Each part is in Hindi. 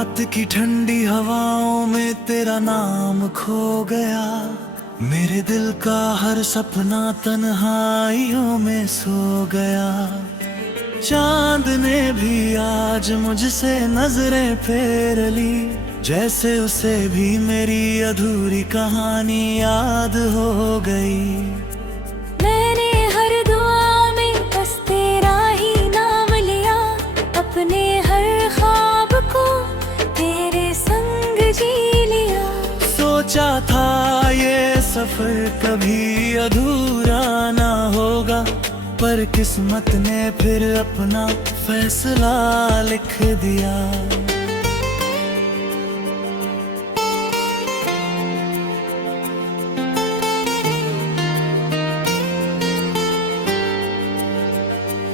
रात की ठंडी हवाओं में तेरा नाम खो गया। मेरे दिल का हर सपना तन्हाइयों में सो गया। चांद ने भी आज मुझसे नजरें फेर ली, जैसे उसे भी मेरी अधूरी कहानी याद हो गई। मैंने हर दुआ में बस तेरा ही नाम लिया, अपने हर ख्वाब को तेरे संग जी लिया। सोचा था ये सफर कभी अधूरा ना होगा, पर किस्मत ने फिर अपना फैसला लिख दिया।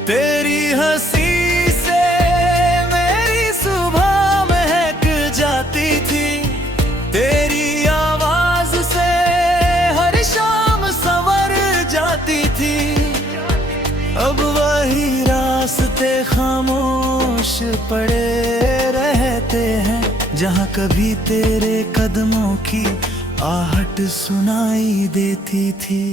तेरी हंसी से मेरी सुबह महक जाती थी, तेरी आवाज से हर शाम संवर जाती थी। अब वही रास्ते खामोश पड़े रहते हैं, जहाँ कभी तेरे कदमों की आहट सुनाई देती थी।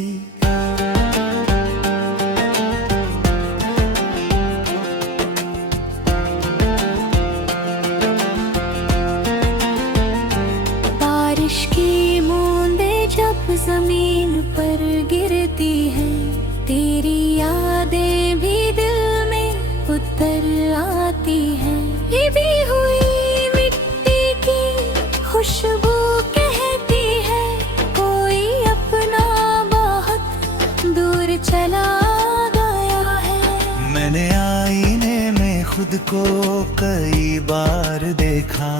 बारिश की बूंदें जब जमीन पर गिरती हैं, तेरी यादें भी दिल में उतर आती हैं। भी हुई मिट्टी की खुशबू कहती है, कोई अपना बहुत दूर चला गया है। मैंने आईने में खुद को कई बार देखा,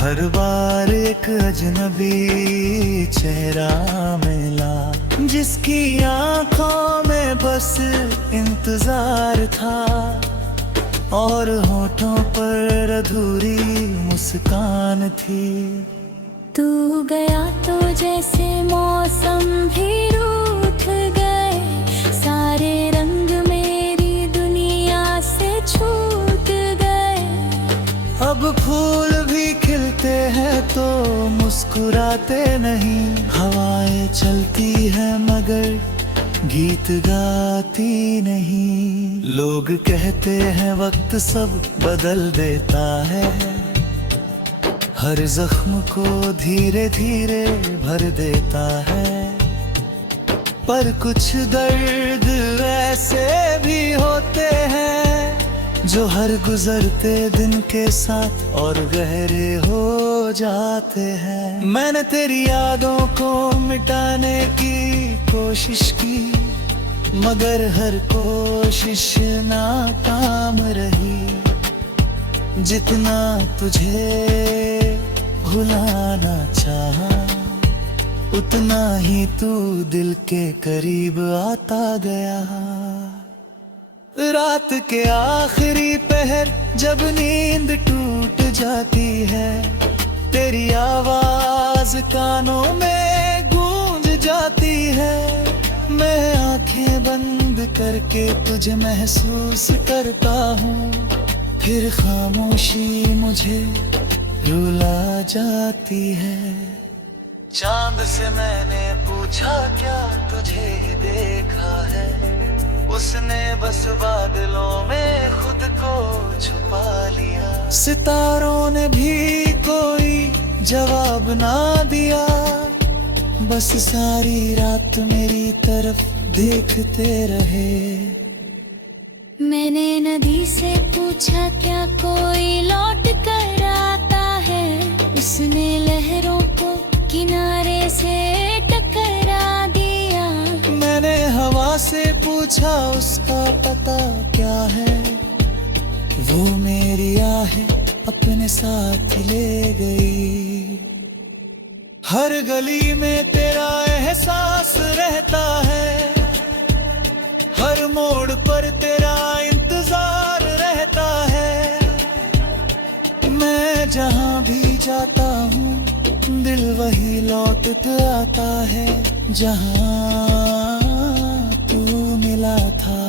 हर बार एक अजनबी चेहरा मिला, जिसकी आंखों में बस इंतजार था और होठों पर अधूरी मुस्कान थी। तू गया तो जैसे मौसम भी रूठ गए, सारे रंग मेरी दुनिया से छूट गए। अब फूल भी खिलते हैं तो मुस्कुराते नहीं, हवाएं चलती हैं मगर गीत गाती नहीं। लोग कहते हैं वक्त सब बदल देता है, हर जख्म को धीरे धीरे भर देता है। पर कुछ दर्द ऐसे भी होते हैं जो हर गुजरते दिन के साथ और गहरे हो जाते हैं। मैंने तेरी यादों को मिटाने की कोशिश की, मगर हर कोशिश नाकाम रही। जितना तुझे भुलाना चाहा, उतना ही तू दिल के करीब आता गया। रात के आखिरी पहर जब नींद टूट जाती है, तेरी आवाज कानों में गूंज जाती है। मैं आंखें बंद करके तुझे महसूस करता हूँ, फिर खामोशी मुझे रुला जाती है। चांद से मैंने पूछा क्या तुझे देखा है, उसने बस बादलों में खुद को छुपा लिया। सितारों ने भी कोई जवाब ना दिया, बस सारी रात मेरी तरफ देखते रहे। मैंने नदी से पूछा क्या कोई लौट कर आता है, उसने लहरों को किनारे से टकरा दिया। मैंने हवा से पूछा उसका पता क्या है, वो मेरी आहें अपने साथ ले गई। हर गली में तेरा एहसास रहता है, हर मोड़ पर तेरा इंतजार रहता है। मैं जहाँ भी जाता हूँ दिल वही लौट आता है, जहाँ तू मिला था।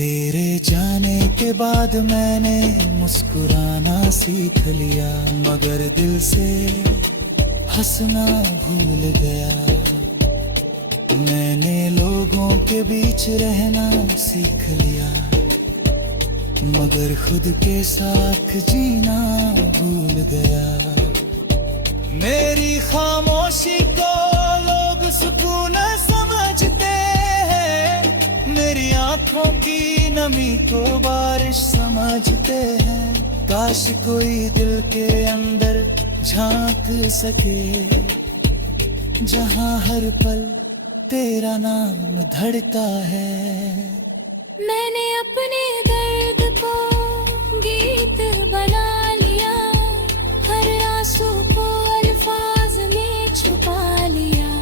तेरे जाने के बाद मैंने मुस्कुराना सीख लिया, मगर दिल से हंसना भूल गया। मैंने लोगों के बीच रहना सीख लिया, मगर खुद के साथ जीना भूल गया। मेरी खामोशी को लोग सुकून समझते हैं, मेरी आंखों की नमी को बारिश समझते हैं। काश कोई दिल के अंदर झांक सके, जहां हर पल तेरा नाम धड़का है। मैंने अपने दर्द को गीत बना लिया, हर आंसू को अल्फाज में छुपा लिया।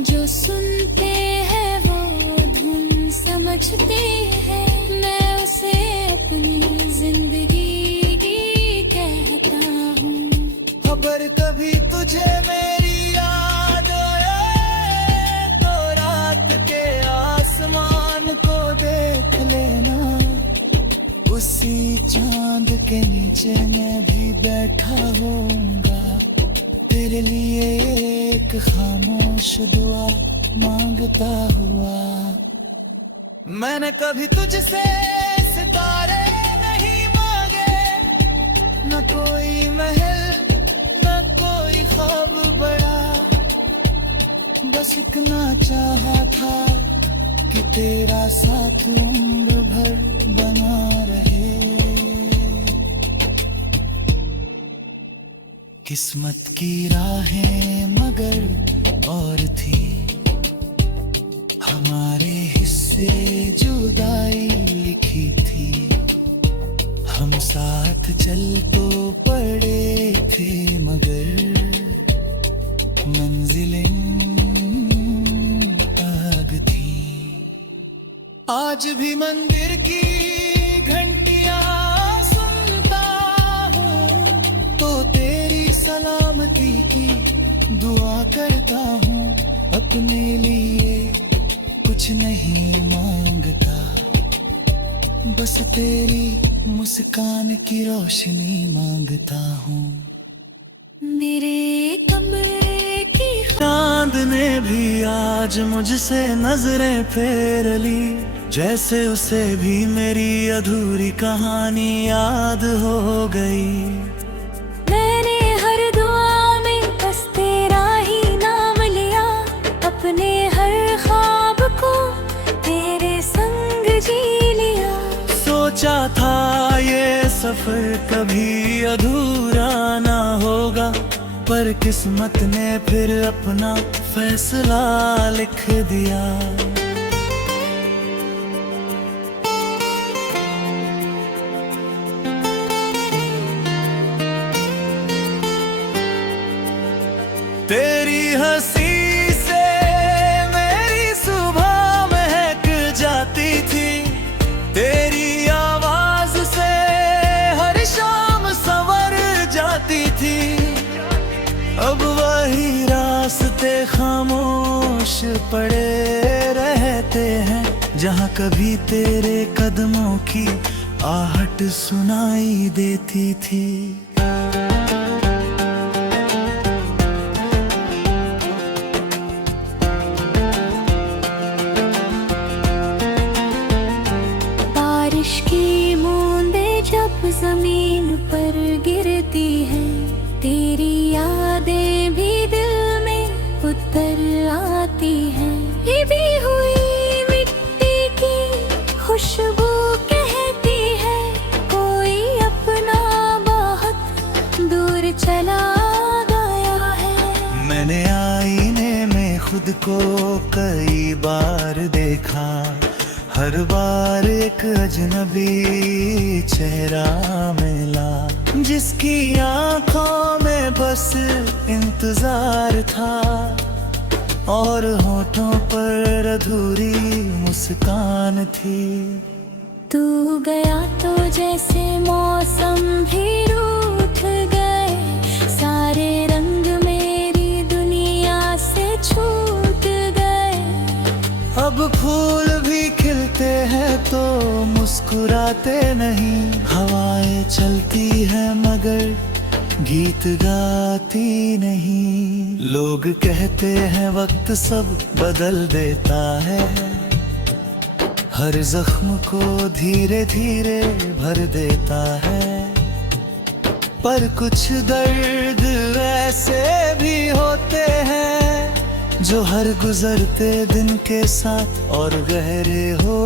जो सुनते हैं वो धुन समझते हैं, मैं उसे अपनी जिंदगी कहता हूँ। अगर कभी तुझे मेरी याद आए तो रात के आसमान को देख लेना, उसी चांद के नीचे मैं भी बैठा होऊंगा, तेरे लिए एक खामोश दुआ मांगता हुआ। मैंने कभी तुझसे सितारे नहीं मांगे, न कोई महल न कोई ख्वाब बड़ा, बस इतना चाहा था कि तेरा साथ उम्र भर बना रहे। किस्मत की राहें मगर और थी, हमारे हिस्से जुदाई लिखी थी। हम साथ चल तो पड़े थे, मगर मंजिलें अलग थी। आज भी मंदिर की घंटियां सुनता हूँ तो तेरी सलामती की दुआ करता हूँ। अपने लिए कुछ नहीं मांगता, बस तेरी मुस्कान की रोशनी मांगता हूँ। मेरे कमरे की चांद ने भी आज मुझसे नजरें फेर ली, जैसे उसे भी मेरी अधूरी कहानी याद हो गई। मैंने हर दुआ में बस तेरा ही नाम लिया, अपने हर ख्वाब को तेरे संग जी लिया। सोचा था ये सफर कभी अधूरा ना होगा, पर किस्मत ने फिर अपना फैसला लिख दिया। तेरी हंसी से मेरी सुबह महक जाती थी, तेरी आवाज से हर शाम संवर जाती थी। अब वही रास्ते खामोश पड़े रहते हैं, जहाँ कभी तेरे कदमों की आहट सुनाई देती थी। बारिश की बूंदें जब जमीन पर गिरती हैं, तेरी यादें भी दिल में उतर आती हैं। ये भी हुई मिट्टी की खुशबू कहती है, कोई अपना बहुत दूर चला गया है। मैंने आईने में खुद को कई बार देखा, हर बार एक अजनबी चेहरा मिला, जिसकी आंखों में बस इंतजार था और होठों पर अधूरी मुस्कान थी। तू गया तो जैसे मौसम भी रूठ गए, सारे रंग मेरी दुनिया से छूट गए। अब फूल भी खिलते कहते हैं तो मुस्कुराते नहीं। हवाएं चलती है मगर गीत गाती नहीं। लोग कहते हैं वक्त सब बदल देता है, हर जख्म को धीरे धीरे भर देता है। पर कुछ दर्द ऐसे भी होते हैं जो हर गुजरते दिन के साथ और गहरे हो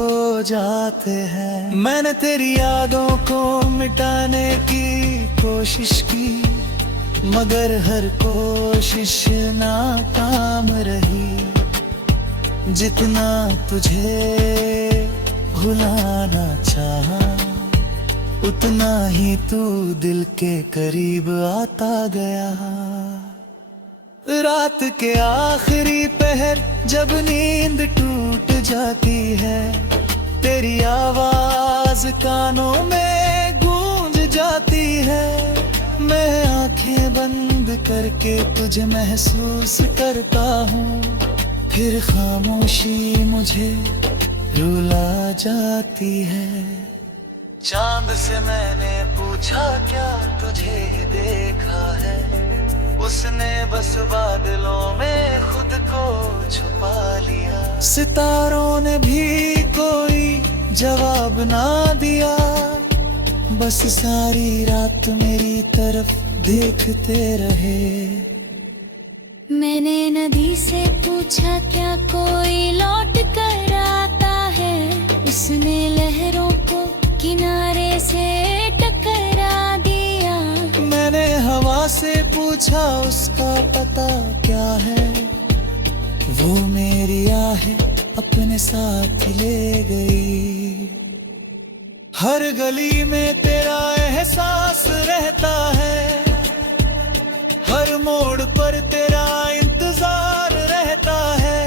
जाते हैं। मैंने तेरी यादों को मिटाने की कोशिश की, मगर हर कोशिश नाकाम रही। जितना तुझे भुलाना चाहा, उतना ही तू दिल के करीब आता गया। रात के आखिरी पहर जब नींद टूट जाती है, तेरी आवाज कानों में गूंज जाती है। मैं आंखें बंद करके तुझे महसूस करता हूँ, फिर खामोशी मुझे रुला जाती है। चांद से मैंने पूछा क्या तुझे देखा है, उसने बस बादलों में खुद को छुपा लिया। सितारों ने भी कोई जवाब ना दिया, बस सारी रात मेरी तरफ देखते रहे। मैंने नदी से पूछा क्या कोई लौट कर आता है, उसने लहरों को किनारे से टकरा दिया। मैंने हवा से पूछा उसका पता क्या है, वो मेरी आहें अपने साथ ले गई। हर गली में तेरा एहसास रहता है, हर मोड़ पर तेरा इंतजार रहता है।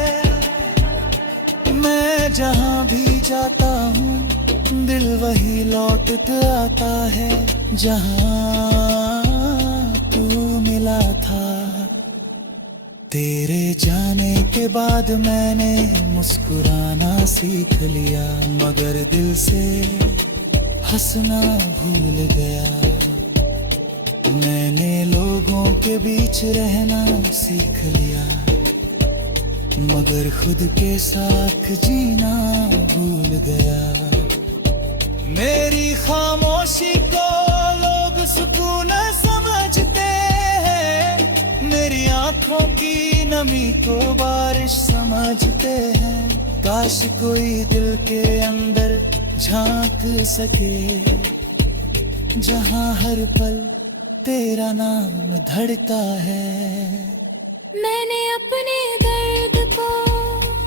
मैं जहाँ भी जाता हूँ दिल वही लौट आता है, जहाँ तू मिला था। तेरे जाने के बाद मैंने मुस्कुराना सीख लिया, मगर दिल से हंसना भूल गया। मैंने लोगों के बीच रहना सीख लिया, मगर खुद के साथ जीना भूल गया। मेरी खामोशी को लोग सुकून समझते हैं, मेरी आंखों की नमी को बारिश समझते हैं। काश कोई दिल के अंदर झांक सके, जहां हर पल तेरा नाम धड़का है। मैंने अपने दर्द को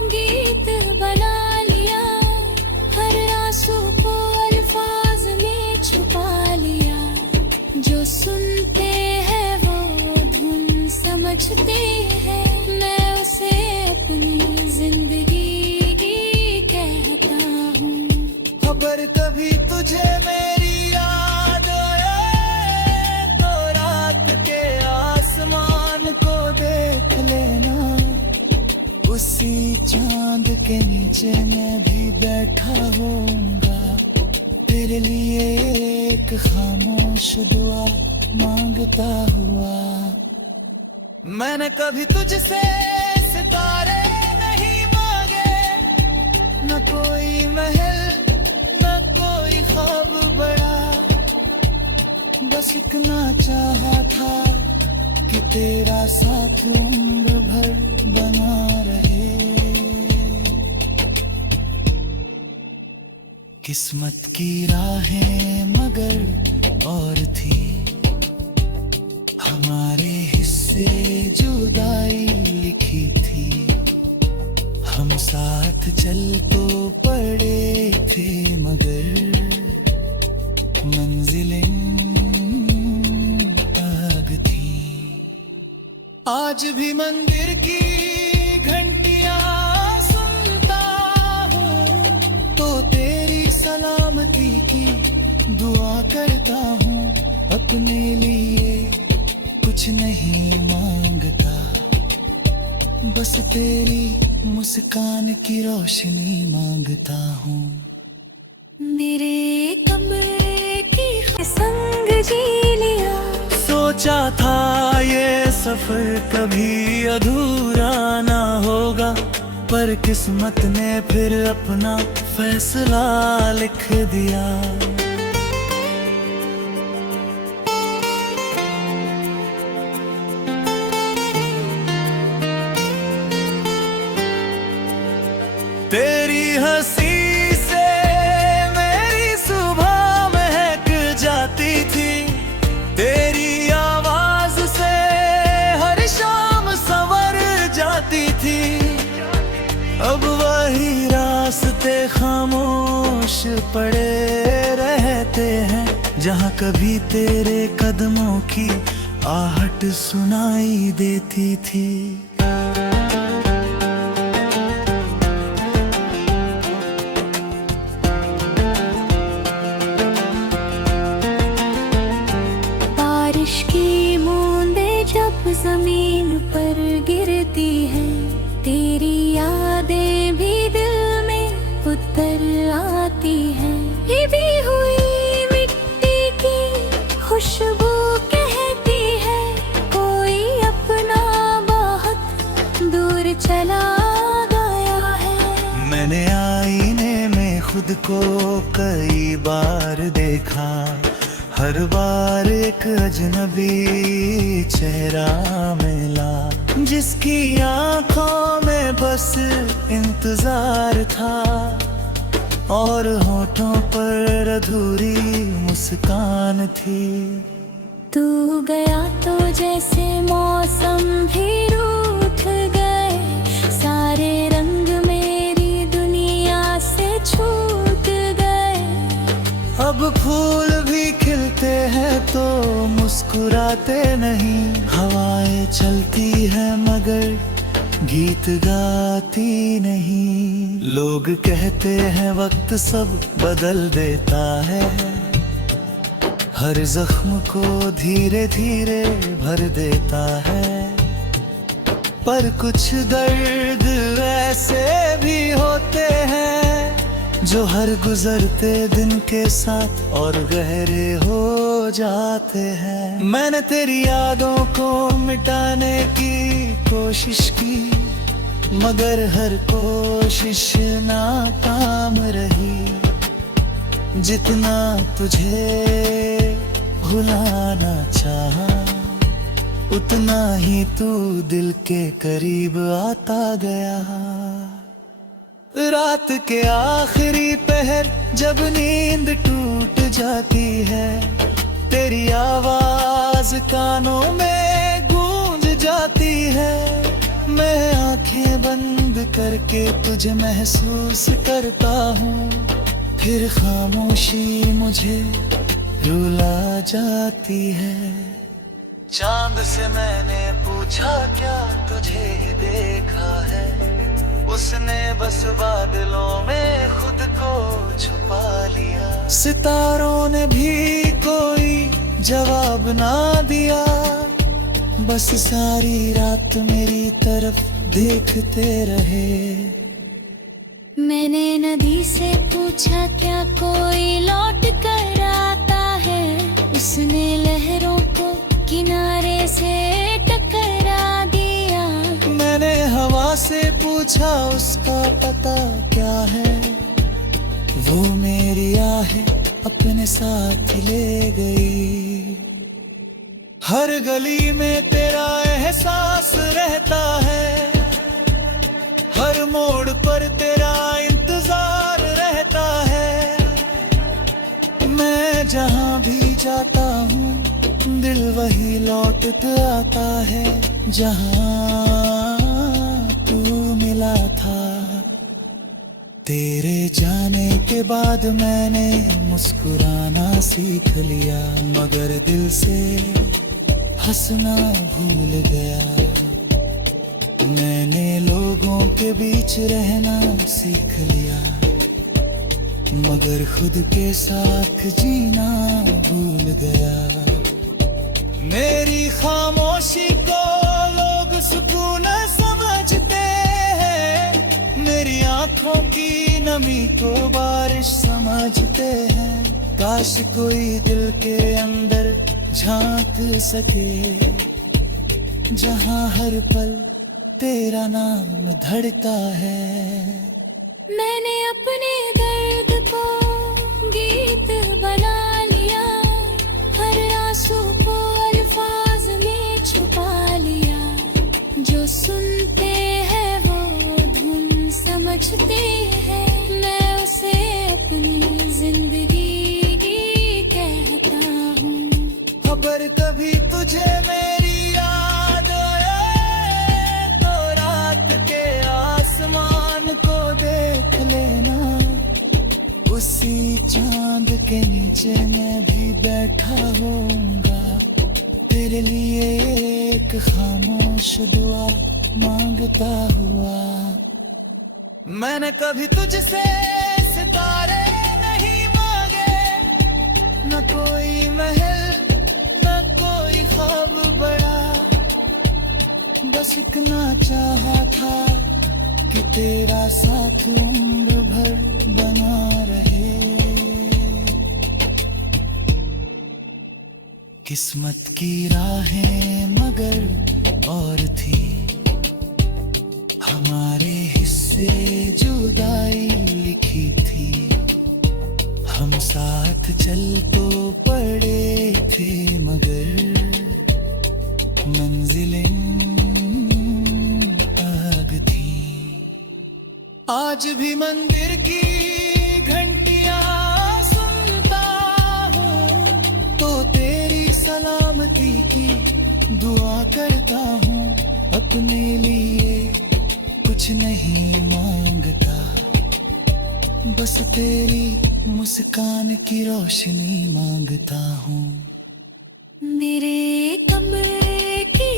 गीत बना लिया, हर आंसू को अल्फाज में छुपा लिया। जो सुनते हैं वो धुन समझते हैं, मैं उसे अपनी जिंदगी कहता हूँ। अगर कभी तुझे मेरी याद आए तो रात के आसमान को देख लेना, उसी चांद के नीचे मैं भी बैठा होऊंगा। तेरे लिए एक खामोश दुआ मांगता हुआ। मैंने कभी तुझसे सितारे नहीं मांगे, न कोई महल न कोई ख्वाब बड़ा, बस इतना चाहा था कि तेरा साथ उम्र भर बना रहे। किस्मत की राहें मगर और थी, हमारे हिस्से जुदाई लिखी थी। हम साथ चल तो पड़े थे मगर मंजिलें अलग थी। आज भी मंदिर की घंटियां सुनता हूँ तो तेरी सलामती की दुआ करता हूँ। अपने लिए कुछ नहीं मांगता, बस तेरी मुस्कान की रोशनी मांगता हूँ। मेरे कमरे की संग जी लिया। सोचा था ये सफर कभी अधूरा ना होगा, पर किस्मत ने फिर अपना फैसला लिख दिया। तेरी हंसी से मेरी सुबह महक जाती थी, तेरी आवाज से हर शाम संवर जाती थी। अब वही रास्ते खामोश पड़े रहते हैं, जहाँ कभी तेरे कदमों की आहट सुनाई देती थी। बारिश की बूंदें जब जमीन पर गिरती हैं, तेरी यादें भी दिल में उतर आती हैं। भी हुई मिट्टी की खुशबू कहती है, कोई अपना बहुत दूर चला गया है। मैंने आईने में खुद को कई बार देखा, हर बार एक अजनबी चेहरा मिला, जिसकी आंखों में बस इंतजार था और होठों पर अधूरी मुस्कान थी। तू गया तो जैसे मौसम भी रूठ गए, सारे रंग मेरी दुनिया से छूट गए। अब फूल भी खिलते हैं तो मुस्कुराते नहीं, हवाएं चलती है मगर गीत गाती नहीं। लोग कहते हैं वक्त सब बदल देता है, हर जख्म को धीरे धीरे भर देता है, पर कुछ दर्द ऐसे भी होते हैं जो हर गुजरते दिन के साथ और गहरे हो जाते हैं। मैंने तेरी यादों को मिटाने की कोशिश की, मगर हर कोशिश नाकाम रही। जितना तुझे भुलाना चाहा, उतना ही तू दिल के करीब आता गया। रात के आखिरी पहर जब नींद टूट जाती है, तेरी आवाज कानों में गूंज जाती है। मैं आंखें बंद करके तुझे महसूस करता हूँ, फिर खामोशी मुझे रुला जाती है। चांद से मैंने पूछा क्या तुझे देखा है, उसने बस बादलों में खुद को छुपा लिया। सितारों ने भी कोई जवाब ना दिया, बस सारी रात मेरी तरफ देखते रहे। मैंने नदी से पूछा क्या कोई लौट कर आता है, उसने लहरों को किनारे से टकरा दिया। मैंने हवा से पूछा उसका पता क्या है, वो मेरी आहें अपने साथ ले गई। हर गली में तेरा एहसास रहता है, हर मोड़ पर तेरा इंतजार रहता है। मैं जहाँ भी जाता हूँ दिल वही लौट आता है, जहाँ तू मिला था। तेरे जाने के बाद मैंने मुस्कुराना सीख लिया, मगर दिल से हंसना भूल गया। मैंने लोगों के बीच रहना सीख लिया, मगर खुद के साथ जीना भूल गया। मेरी खामोशी को लोग सुकून समझ आंखों की नमी को बारिश समझते हैं। काश कोई दिल के अंदर झांक सके, जहां हर पल तेरा नाम धड़का है। मैंने अपने दर्द को गीत बना लिया, हर आंसू को अल्फाज में छुपा लिया। जो सुनते हैं वो धुन समझते हैं, मैं उसे अपनी जिंदगी कहता हूँ। अगर कभी तुझे मेरी याद आए तो रात के आसमान को देख लेना। उसी चांद के नीचे मैं भी बैठा होऊंगा, तेरे लिए एक खामोश दुआ मांगता हुआ। मैंने कभी तुझसे सितारे नहीं मांगे, न कोई महल न कोई ख्वाब बड़ा, बस इतना चाहा था कि तेरा साथ उम्र भर बना रहे। किस्मत की राहें मगर और थी, हमारे हिस्से जुदाई लिखी थी। हम साथ चल तो पड़े थे मगर मंजिलें अलग थी। आज भी मंदिर की घंटियां सुनता हूँ तो तेरी सलामती की दुआ करता हूँ। अपने लिए कुछ नहीं मांगता, बस तेरी मुस्कान की रोशनी मांगता हूँ। मेरे कमरे की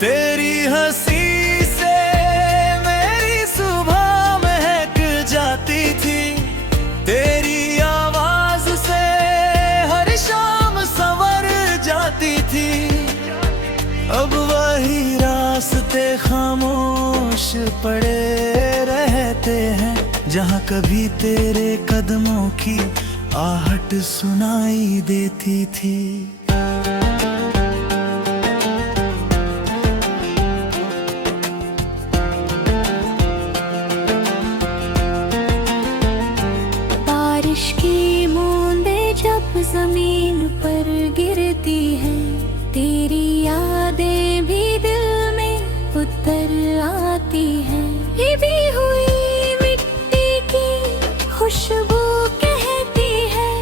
तेरी हंसी से मेरी सुबह महक जाती थी, तेरी आवाज से हर शाम संवर जाती थी। अब वही रास्ते खामोश पड़े रहते हैं, जहाँ कभी तेरे कदमों की आहट सुनाई देती थी। बारिश की बूंदें जब जमीन पर गिरती हैं, तेरी यादें भी दिल में उतर आती हैं। ये भी हुई मिट्टी की खुशबू कहती है,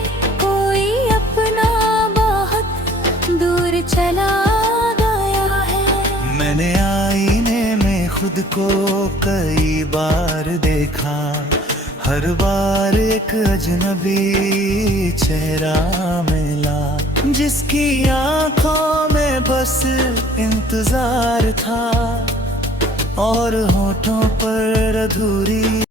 कोई अपना बहुत दूर चला गया है। मैंने आईने में खुद को कई बार देखा, हर बार एक अजनबी चेहरा मिला, जिसकी आंखों में बस इंतजार था और होठों पर अधूरी